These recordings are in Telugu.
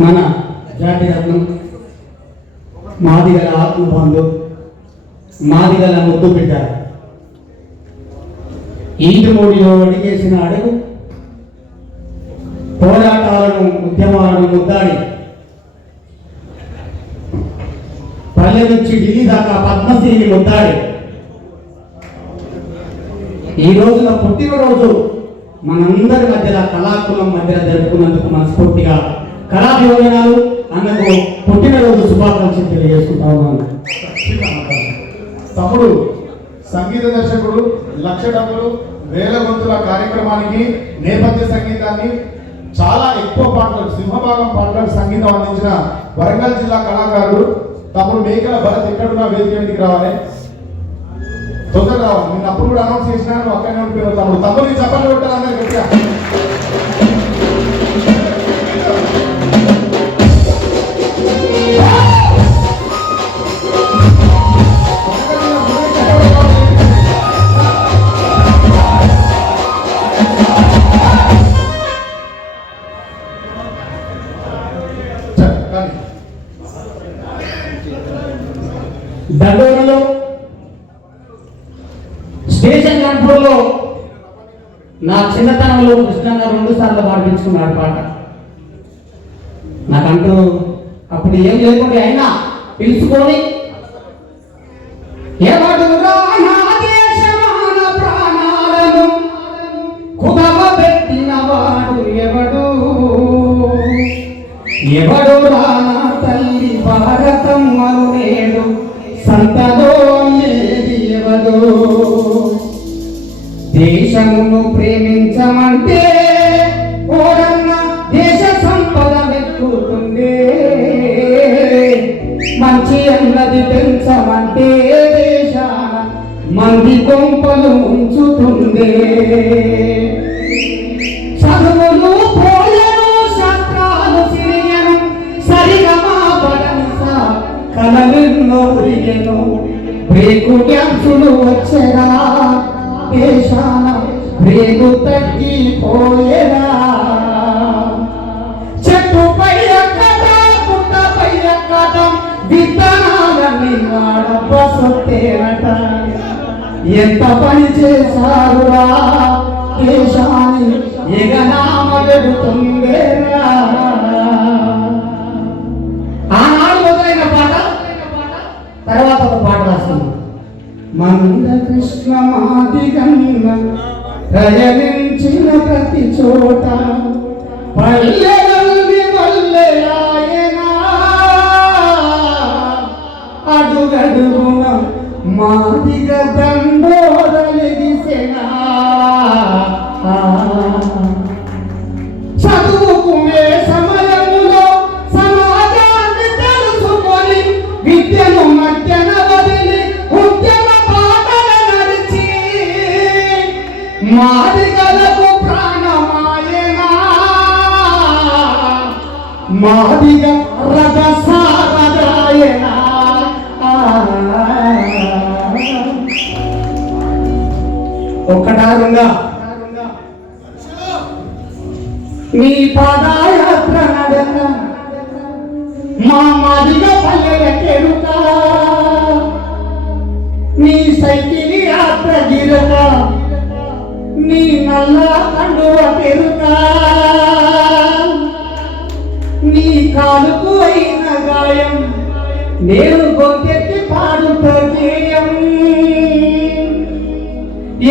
మన జాతిరత్నం మాదిగల ఆత్మబంధు మాదిగల ముద్దు బిడ్డ ఈదుమూడిలో అడిగేసిన అడుగు పోరాటాలను ఉద్యమాలను ముద్దాడి పల్లె నుంచి ఢిల్లీ దాకా పద్మశ్రీని ముద్దాడి ఈ రోజున పుట్టినరోజు మనందరి మధ్యలో కళాకులం మధ్యలో జరుపుకున్నందుకు మనస్ఫూర్తిగా కళాభివందనాలు అన్నకు పుట్టినరోజు శుభాకాంక్షలు తెలియజేసుకుంటా ఉన్నాను. తమ్ముడు సంగీత దర్శకుడు, లక్ష డబ్బులు వేల గొంతుల కార్యక్రమానికి నేపథ్య సంగీతాన్ని చాలా ఎక్కువ పాటలు, సింహభాగం పాటలకు సంగీతం అందించిన వరంగల్ జిల్లా కళాకారుడు తమ్ముడు మేకల భరత్ ఎక్కడున్నా వేదిక మీదకి రావాలి, తొందరగా రావాలి. నేను అప్పుడు కూడా అనౌన్స్ చేసినా నువ్వు అక్కడనే ఉండిపోయావు తమ్ముడు. తమ్ముడు చెప్పలు కొట్టారు అందరు గట్టిగా. దండోరలో స్టేషన్ కంట్రోల్లో నా చిన్నతనంలో కృష్ణన్న 2 సార్లు పాడించుకున్నాడు పాట. నాకంటూ అప్పుడు ఏం లేకుండా అయినా పిలుచుకొని ఎవడు ప్రాణాలను కుదవ పెట్టిన వాడు ఎవడు, ఎవడు రానా తల్లి భారతం మరునేడు సంతలో లేది ఎవడు. దేశమును ప్రేమించమంటే ఓరన్న దేశ సంపద వెతుకుతుండే, మంచి అన్నది పెంచమంటే దేశాన మంది కొంపలు ఉంచుతుండే. చదువులు పోయను శాస్త్రాలు సిరియను సరిగమా పడనిస కలలెన్నో ఉరిగెను, బ్రేకు డ్యాన్సులు వచ్చేరా దేశాన బ్రేకు తగ్గిపోయేరా. చెట్టుపై ఎక్కట పుట్టపై ఎక్కట విత్తనాలన్నీ వాడబ్బ సొట్టేరట. ఎంత పని చేశారురా దేశాన్ని ఎగనామ వెడుతుండేరా. ఆనాడు మొదలైన పాట తర్వాత ఒక పాట రాస్తుంది. మంద కృష్ణ మాదిగన్న ప్రయాణించిన ప్రతి చోట పల్లెల్ని వల్లెలాయనా, అడుగడుగున మాదిగ దండోరలిగిసెనా. చదువుకునే సమయములో సమాజాన్ని తెలుసుకొని విద్యను మధ్యన వదిలి ఉద్యమ పాటల నడిచి మాదిగలకు ప్రాణమాయనా. మాదిగ రథసారదాయనా. ఒక్కటారుగా మీ పాదయాత్ర నడక మా మాదిగ పల్లెల కెరుక, నీ సైకిల్ యాత్ర గిరక నీ నల్ల కండువ పెరుక, నీ కాలుకు అయిన గాయం నేను గొంతెత్తి పాడుతో గేయం.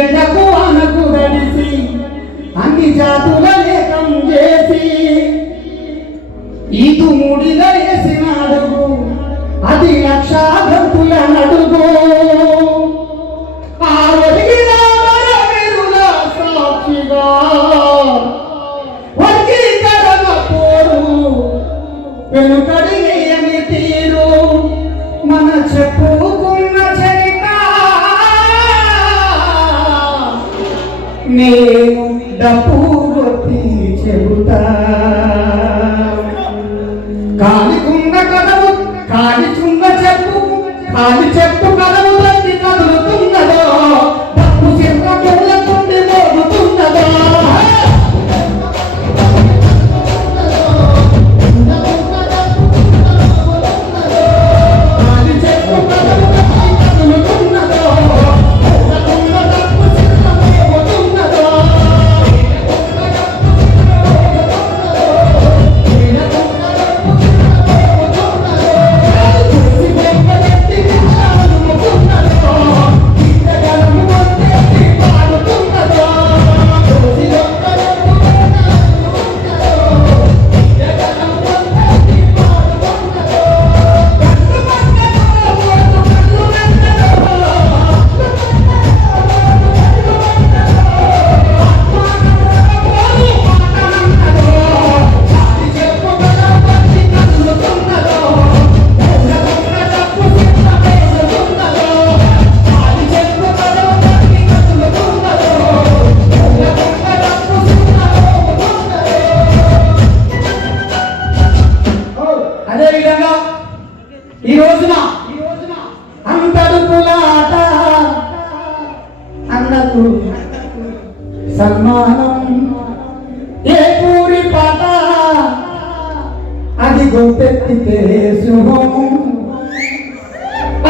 ఎండకు అనకు నడిసి అన్ని జాతుల లేకం చేసి ఈదు ముడిలో వేసిన అడుగు అది లక్షా గంతుల నడుగు. ఆ ఒదిగిన వరవీరుల సాక్షిగా వర్గీకరణ పోరు వెనుకడి వేయని తీరు మన చెప్పుకున్న చరిత. నేను డప్పు కొట్టి చెబుతా, కాలికున్న కథలు కాలిచున్న చెప్పు, కాలి చెప్పు కథలు తగ్గి కదులుతున్నదో, డప్పు చెక్క పూలకుండి మోగుతున్నదో. ఈ రోజున అంతడుపులాట అన్నకు సన్మానం, ఏ పూరి పాట అది గొంతెత్తితే శుభం,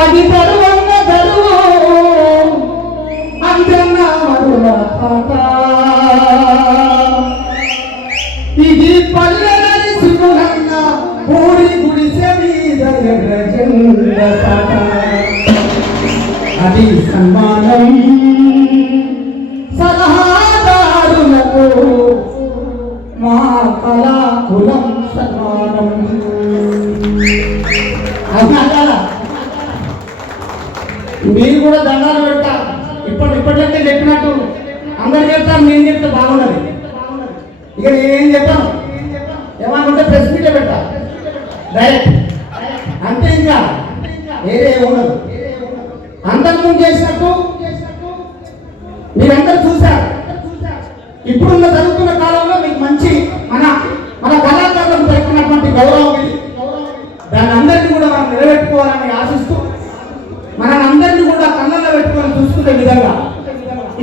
అది బరువన్న బరువు అంజన్న మరుల పాట, ఇది పల్లెలని శివులన్న పూరి గుడిసె మీద ఎర్రజెండ పాట, అది సన్మానం సలహాదారులకు మా కళా కులం సన్మానం. మీరు కూడా దండాలు పెడతారు. ఇప్పటికంటే చెప్పినట్టు అందరు చెప్తారు, నేను చెప్తే బాగున్నది. ఇక నేనేం చెప్పాను, ఏమనుకుంటే ప్రెస్ మీటే పెట్టా డైరెక్ట్ అంతే, ఇంకా వేరే ఉండదు. అంతకుముందు చేసినట్టు మీరందరూ చూశారు. ఇప్పుడున్న జరుగుతున్న కాలంలో మీకు మంచి మన కళాకారులకు దక్కినటువంటి గౌరవం ఇది. దాన్ని అందరినీ కూడా మనం నిలబెట్టుకోవాలని ఆశిస్తూ మనందరినీ కూడా కళ్ళల్లో పెట్టుకొని చూసుకునే విధంగా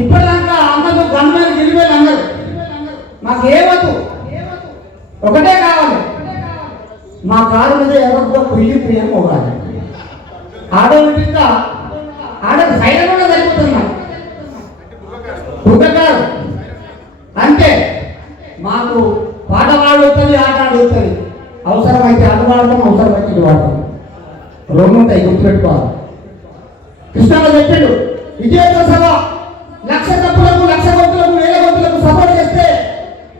ఇప్పటిదాకా అందరూ గన్మేలు గిలివేలు అన్నారు. మాకు ఏమదు, ఒకటే కావాలి, మా కారు మీద ఎవరితో పొయ్యి ప్రియం పోవాలి. ఆడవాళ్ళు ఇంకా ఆడవాళ్ళు సైలెంట్ కూడా సరిపోతుంది. మాకు పుట్టకారు అంటే మాకు పాట పాడుతుంది, ఆట ఆడుతుంది. అవసరమైతే ఆట పాడతాం, అవసరమైతే ఇది వాడతాం. రెండు ఉంటాయి, గుర్తుపెట్టుకోవాలి. కృష్ణలో చెప్పాడు, విజయోత్సవ సభ 1,00,000 డబ్బులకు 1,00,000 గొంతులకు 1,000 గొంతులకు సపోర్ట్ చేస్తే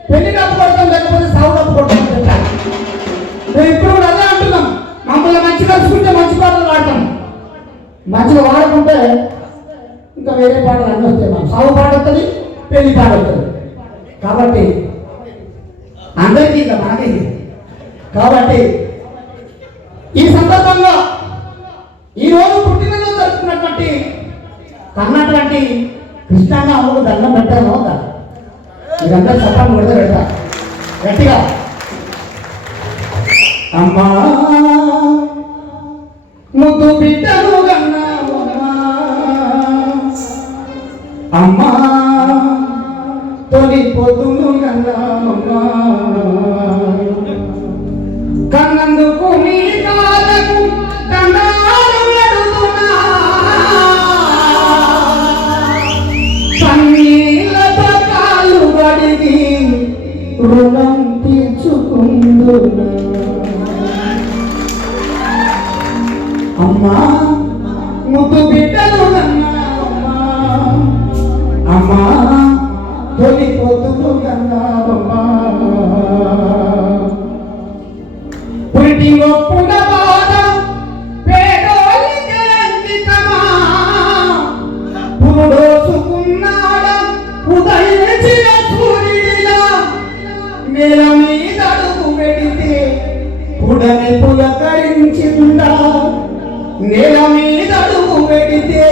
పెళ్లి డబ్బు కొడతాం, లేకపోతే సాగు డబ్బు కొడతాం చెప్పారు. మేము ఇప్పుడు కూడా అదే అంటున్నాం. మమ్మల్ని మంచిగా కలుసుకుంటే మంచి పాటలు పాడతాం, మంచిగా వాడుకుంటే ఇంకా వేరే పాటలు అన్నీ వస్తాయి. మనం సాగు పాట వస్తుంది, పెళ్లి పాట వస్తుంది. కాబట్టి అందరికీ ఇంకా మనకే. కాబట్టి ఈ సందర్భంగా ఈరోజు పుట్టినరోజు జరుపుకున్నటువంటి కన్నటువంటి కృష్ణన్న అమ్మకు దండం పెట్టాను. మీరందరూ చెప్పండి, కూడా పెడతా గట్టిగా. అమ్మా ముద్దు బిడ్డలు కన్నావమ్మా, అమ్మా తొలి పొద్దును కన్నావమ్మా, కన్నందుకు నీ కాలకు దండాలు పెడుతున్నా, కన్నీళ్ళతో కాళ్ళు కడిగి రుణం తీర్చుకుందునా. అమ్మా ముద్దు బిడ్డలు కన్నావమ్మా, అమ్మా తొలి పొద్దులు కన్నావమ్మా, పురిటి ఒప్పున బాధ పేదోళ్ళకే అంకితమా, పురుడోసుకున్నాడ ఉదయించిన సూర్యుడిలా, నేల మీద అడుగు పెడితే పుడని పులకరించిందా, నేల మీద అడుగు పెడితే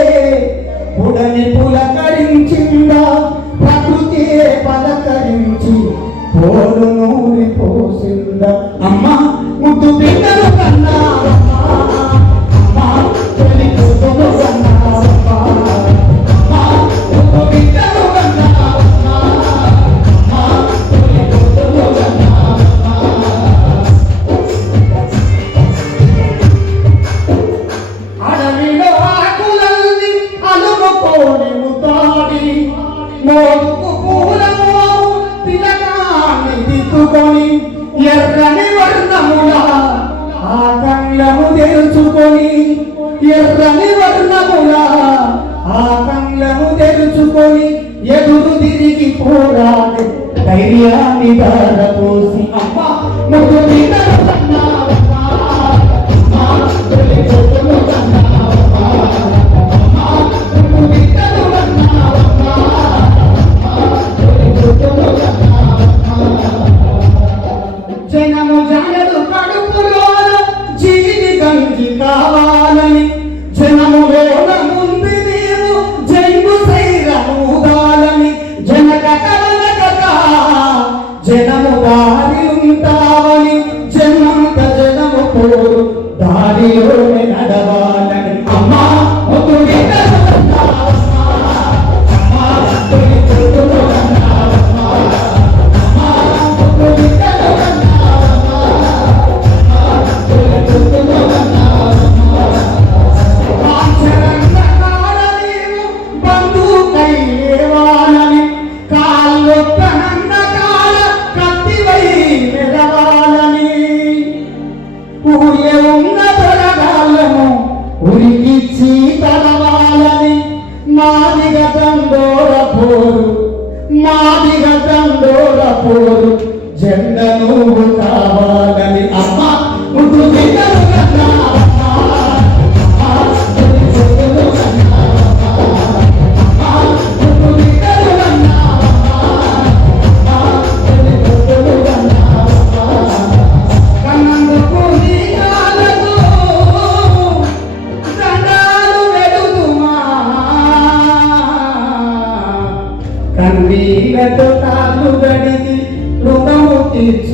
పుడని పులకరించిందా, ప్రకృతి పలకరించి పోరు నూరి పోసిందా. అమ్మా ముద్దు బిడ్డలు కన్నావమ్మా, అమ్మా తొలి పొద్దులు కన్నావమ్మా, అమ్మా ముద్దు బిడ్డలు కన్నావమ్మా, అమ్మా తొలి పొద్దులు కన్నావమ్మా. అడవిలో ఆకులన్నీ అలుముకోని ముతాడి, మోదుకు పూలము తిలకాన్ని దిద్దుకొని, ఎర్రని వర్ణముల ఆ కళ్ళము తెరుచుకొని, ఎర్రని వర్ణముల ఆ కళ్ళము తెరుచుకొని, ఎదురు తిరిగి పోరాడే ధైర్యాన్ని దారపోసి, అమ్మా ముద్దు బిడ్డలు కన్నావమ్మా, అమ్మా తొలి పొద్దులు కన్నావమ్మా, అమ్మా ముద్దు బిడ్డలు కన్నావమ్మా, అమ్మా తొలి పొద్దులు కన్నావమ్మా. జనము జనడు కడుపులోన జీవి గంజి కావాలని, జనములోన ముందు నీవు జైము సైరమూదాలని, జనక కలనక జనము దారి ఉంటావని, జన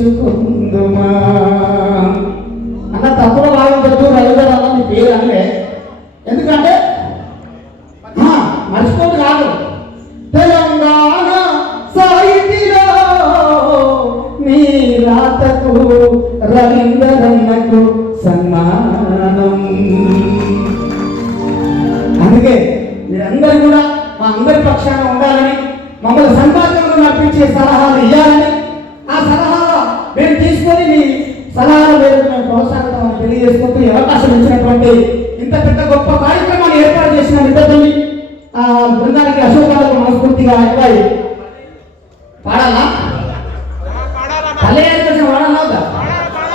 తీర్చుకుందుమా అన్న తప్పుల భావించద్దు రవిగారు అన్న మీ పేరు అనలే. ఎందుకంటే మర్చిపోదు కాదు. తెలంగాణ సాహితీలో నీ రాతకు రవీంద్రన్నకు సన్మానం. అందుకే మీరందరూ కూడా మా అందరి పక్షాన ఉండాలని, మమ్మల్ని సంపాదనలో నడిపించే సలహాలు ఇవ్వాలని, ఆ సలహాలు మేము తీసుకొని మీ సలహాలు మేరకు మేము ప్రోత్సాహిస్తామని తెలియజేసుకుంటూ ఈ అవకాశం ఇచ్చినటువంటి ఇంత పెద్ద గొప్ప కార్యక్రమాన్ని ఏర్పాటు చేసిన నిబద్ధుల్ని ఆ బృందానికి అశోకాలకు మనస్ఫూర్తిగా ఇవ్వాలి. పాడాలా పల్లె కొంచెం వాడాలా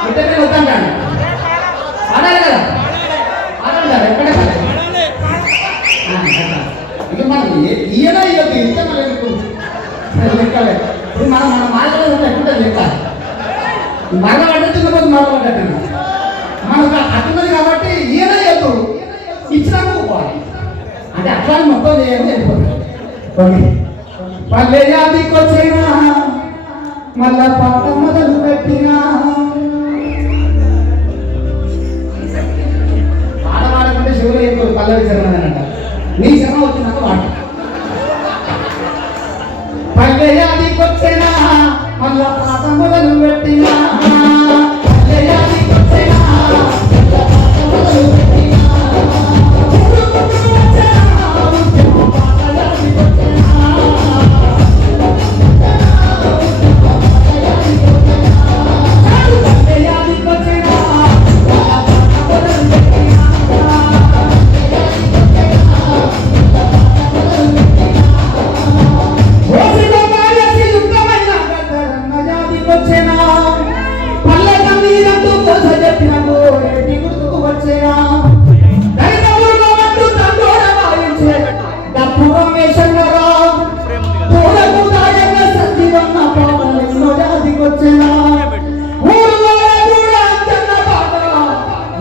ఇద్దరు వద్దాం కానీ పాడాలి కదా, పాడాలి కదా ఎక్కడే ఇక మనం ఈయన ఇవ్వద్దు ఇంత లెక్కలే. ఇప్పుడు మనం మన మాటలు ఎక్కడ లెక్క మరణ పడ్డట్టు రోజు మరణ పడ్డట్టు మనకు అట్టున్నది కాబట్టి ఈయన ఇవ్వద్దు ఇచ్చినాక పోవాలి అంటే అట్లా మొత్తం చేయాలని వెళ్ళిపోతుంది. పల్లె యాదికి వచ్చినా మళ్ళా పాట మొదలు పెట్టినా పాట పాడకుంటే శివులు ఎక్కువ పల్లవి శరణ అంట. నీ శరణ వచ్చినాక పాట పల్లె యాదికి వచ్చినా మళ్ళా పాట మొదలు పెట్టినా పల్లె యాదికి వచ్చినా మళ్ళా పాట మొదలు పెట్టినా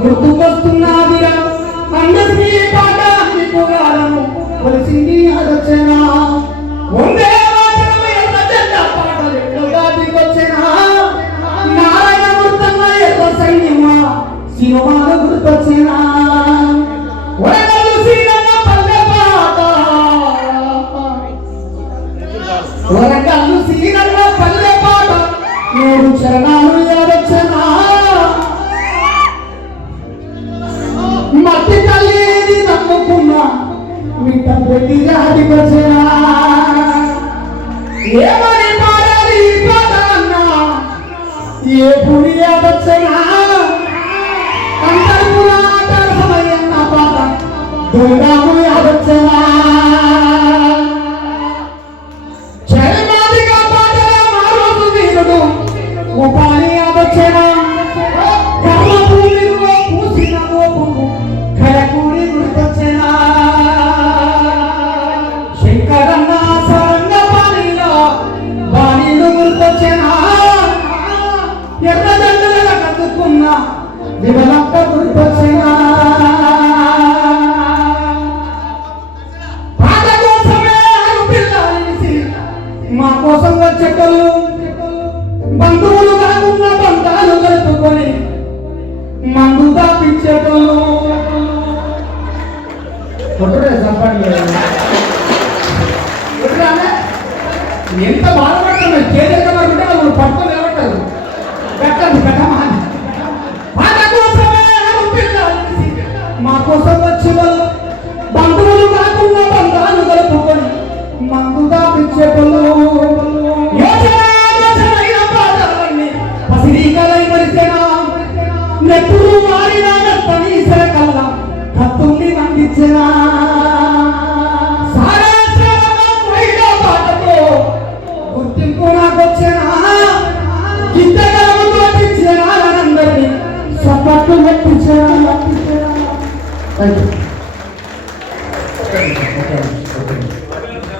గుర్తుకొస్తున్నాదిరా అందరికీ పాట అన్ని పురాణము కొలిసింది అదొచ్చేనా ఉండే పాటలు ఎన్నో దాటికొచ్చేనా నారాయణ గుర్తన్న ఎర్ర సైన్యమా సినిమాలు గుర్తొచ్చేనా వరదలు సీనన్న పల్లె పాట వరదలు సీనన్న పల్లె పాట 3 చరణాలు యాదొచ్చేనా మట్టి తల్లిని నమ్ముకున్నా మిట్ట పెట్టి రాడికొచ్చినా ఏమని పాడాలి పాట అన్నా ఏ పుడి యాదొచ్చినా అంతర్పురాటమయ్యన్న పాట దుర్గాము యాదొచ్చినా చరిమాదిగా పాటల మారోజు వీరుడు ఉపాధి యాదొచ్చినా శంకరన్న సరంగ బాణీలో బాణీలు గుర్తొచ్చేనా ఎర్ర దండల కట్టుకున్న విమలక్క గుర్తొచ్చేనా పాట కోసమే పిల్లలిసి మా కోసం వచ్చేటోళ్ళు బంధువులు కాకున్న బంధాలు కలుపుకొని మందు దాపించేటోళ్ళు ఎంత బాధపడుతున్నా చేదెక్కమంటే వాళ్ళు పట్టుకొని నిలబడ్డారు పెట్టండి పెట్టమా పాట కోసమే మా కోసం వచ్చి వాళ్ళు బంధువులు కాకుండా బంధాలు కలుపుకొని మందు దాపించేటోళ్ళు యోచనైన పాటలన్నీ పసిరీకలై మరిసేనా నెప్పుడు మారినా పనీసే కల్లా కత్తుల్ని వండించేనా గుర్తింపు నాకు వచ్చేనా గింతగలముతో అందరినీ సపట్లు పెట్టించేనా.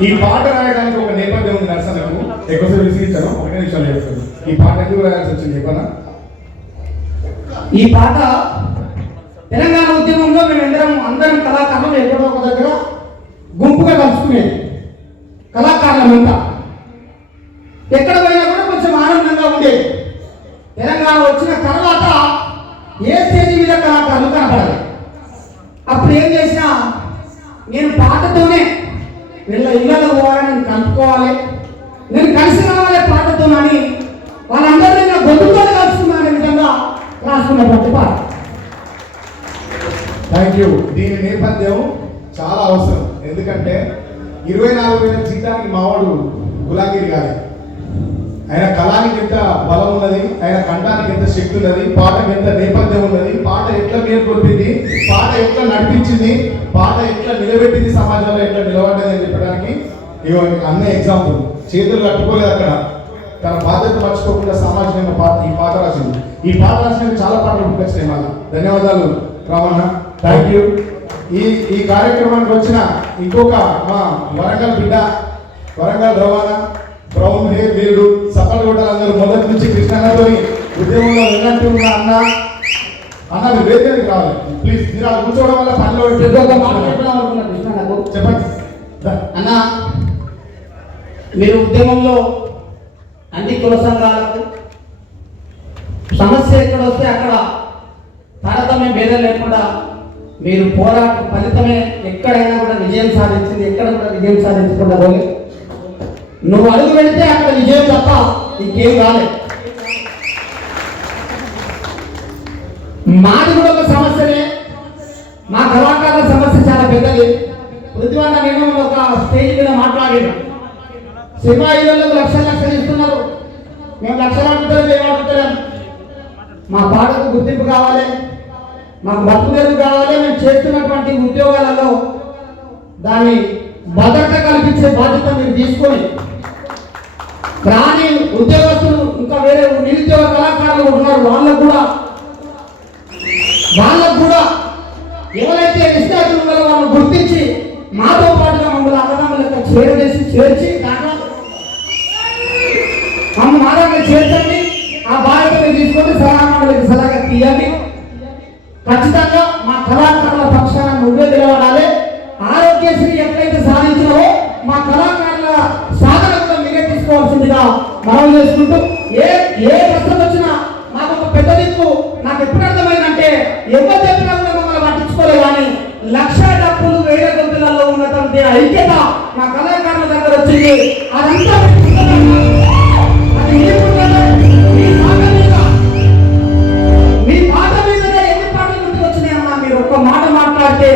ఈ పాట రాయడానికి ఒక నేపథ్యం ఉంది నర్సనకు. ఎక్కువసేపు విసిగించాను, 1 నిమిషాలు చెప్తాను. ఈ పాట ఎందుకు రాయాల్సి వచ్చింది చెప్పనా? ఈ పాట తెలంగాణ ఉద్యమంలో మేము అందరం కళాకారులు ఎక్కడో ఒక దగ్గర గుంపుగా కలుసుకునేది. కళాకారులమంతా ఎక్కడ పోయినా కూడా కొంచెం ఆనందంగా ఉండేది. తెలంగాణ వచ్చిన తర్వాత ఏ స్టేజ్ మీద కళాకారులు కనపడాలి. అప్పుడు ఏం చేసినా నేను పాటతోనే వీళ్ళ ఇళ్ళలో పోవాలని నేను కలుపుకోవాలి, నేను కలిసి రావాలి పాటతోనని వాళ్ళందరినీ నా గొంతుతో కలుసుకున్నానే విధంగా రాసుకున్నటువంటి పాట. Thank you. దీని నేపథ్యం చాలా అవసరం. ఎందుకంటే 24,000 జీతానికి మావాడు గులాగిరి గారి ఆయన కళానికి ఎంత బలం ఉన్నది, ఆయన కంఠానికి ఎంత శక్తి ఉన్నది, పాటకి ఎంత నేపథ్యం ఉన్నది, పాట ఎట్లా మేల్కొల్పింది, పాట ఎట్లా నడిపించింది, పాట ఎట్లా నిలబెట్టింది, సమాజంలో ఎట్లా నిలబడ్డది అని చెప్పడానికి ఇవో అన్న ఎగ్జాంపుల్. చేతులు కట్టుకోలేదు అక్కడ, తన బాధ్యత మర్చిపోకుండా సామాజికంగా ఈ పాట రాసింది. ఈ పాట రాసినవి చాలా పాటలు పుట్టుకొచ్చినాయి. మళ్ళా ధన్యవాదాలు రామన్న, థ్యాంక్ యూ. ఈ కార్యక్రమానికి వచ్చిన ఇంకొక మా వరంగల్ బిడ్డ, వరంగల్ రవాణా బ్రౌన్ హెయిర్ వీరుడు, సఫల్ కొట్టాలందరూ మొదటి నుంచి కృష్ణతో ఉద్యమంలో ఉన్నట్టు ఉన్న అన్న మీరు వేదికకి రావాలి ప్లీజ్. మీరు అలా కూర్చోవడం వల్ల పనిలో చెప్పండి అన్న. మీరు ఉద్యమంలో అన్ని కుల సంఘాలకు సమస్య ఎక్కడ వస్తే అక్కడ తారతమ్యం భేదం లేకుండా మీరు పోరాట ఫలితమే ఎక్కడైనా కూడా విజయం సాధించింది, ఎక్కడ కూడా విజయం సాధించకుండా పోలే. నువ్వు అడుగు పెడితే అక్కడ విజయం తప్ప ఇంకేం రాలేదు. మాది కూడా ఒక సమస్యనే, మా కళాకారుల సమస్య చాలా పెద్దది. పృథ్వీవాడ నేను ఒక స్టేజ్ మీద మాట్లాడాను, సినిమా హీరోలకు లక్షలు ఇస్తున్నారు, మేము లక్షలు అడుగుతాం, మేము అడుగుతాం. మా పాటకు గుర్తింపు కావాలి, మాకు బతుకు తెరువు కావాలి, మేము చేస్తున్నటువంటి ఉద్యోగాలలో దాన్ని భద్రత కల్పించే బాధ్యత మీరు తీసుకొని రాని ఉద్యోగస్తులు ఇంకా వేరే నిరుద్యోగ కళాకారులు ఉన్నారు, వాళ్ళకు కూడా ఎవరైతే నిష్ఠాతులు ఉన్నారో వాళ్ళని గుర్తించి మాతో పాటుగా మమ్మల్ని అన్నదమ్ములకు చేర్చి దాంట్లో మమ్మల్ని మాదాన్ని చేర్చండి. ఆ బాధ్యతను తీసుకొని సలహాలకు సలహా తీయండి. ఖచ్చితంగా మా కళాకారుల పక్షాన నువ్వే నిలబడాలి. ఆరోగ్యశ్రీ ఎట్లయితే సాధించినావో మా కళాకారుల సాధన కూడా మీరే తీసుకోవాల్సిందిగా మనం చేసుకుంటూ, ఏ కష్టం వచ్చినా మాకు ఒక పెద్ద దిక్కు. నాకు ఎప్పుడు అర్థమైందంటే ఎవరు చెప్పినా కూడా మమ్మల్ని పట్టించుకోలే, కానీ 1,00,000 డబ్బులు 1000 గంటలలో ఉన్నటువంటి ఐక్యత మా కళాకారుల దగ్గర వచ్చింది. అదంతా మీ మాట మీదనే ఎన్ని పాటలు ముందుకు వచ్చినాయన్నా. మీరు ఒక్క మాట మాట్లాడితే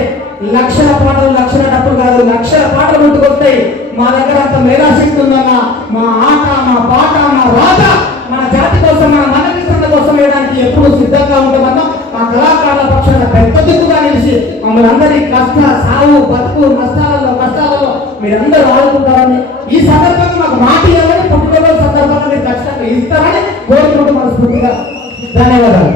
1,00,000 పాటలు, 1,00,000 డబ్బులు కాదు, 1,00,000 పాటలు ముందుకు వస్తాయి. మా దగ్గర అంత మేధాశక్తి ఉందన్న. మా ఆట, మా పాట, మా రాత మన జాతి కోసం, మన మనకిస్తున్న కోసం వేయడానికి ఎప్పుడు సిద్ధంగా ఉంటామన్నా. మా కళాకారుల పక్షాన పెద్ద దిక్కుగా నిలిచి మమ్మల్ని అందరి కష్ట, సాగు, బతుకు, కష్టాలలో మీరందరూ ఆడుకుంటారని, ఈ సందర్భంగా మాకు మాట ఇవ్వాలని, పుట్టుకల సందర్భంగా మీరు ఖచ్చితంగా ఇస్తారని కోరుకుంటూ మనస్ఫూర్తిగా ధన్యవాదాలు.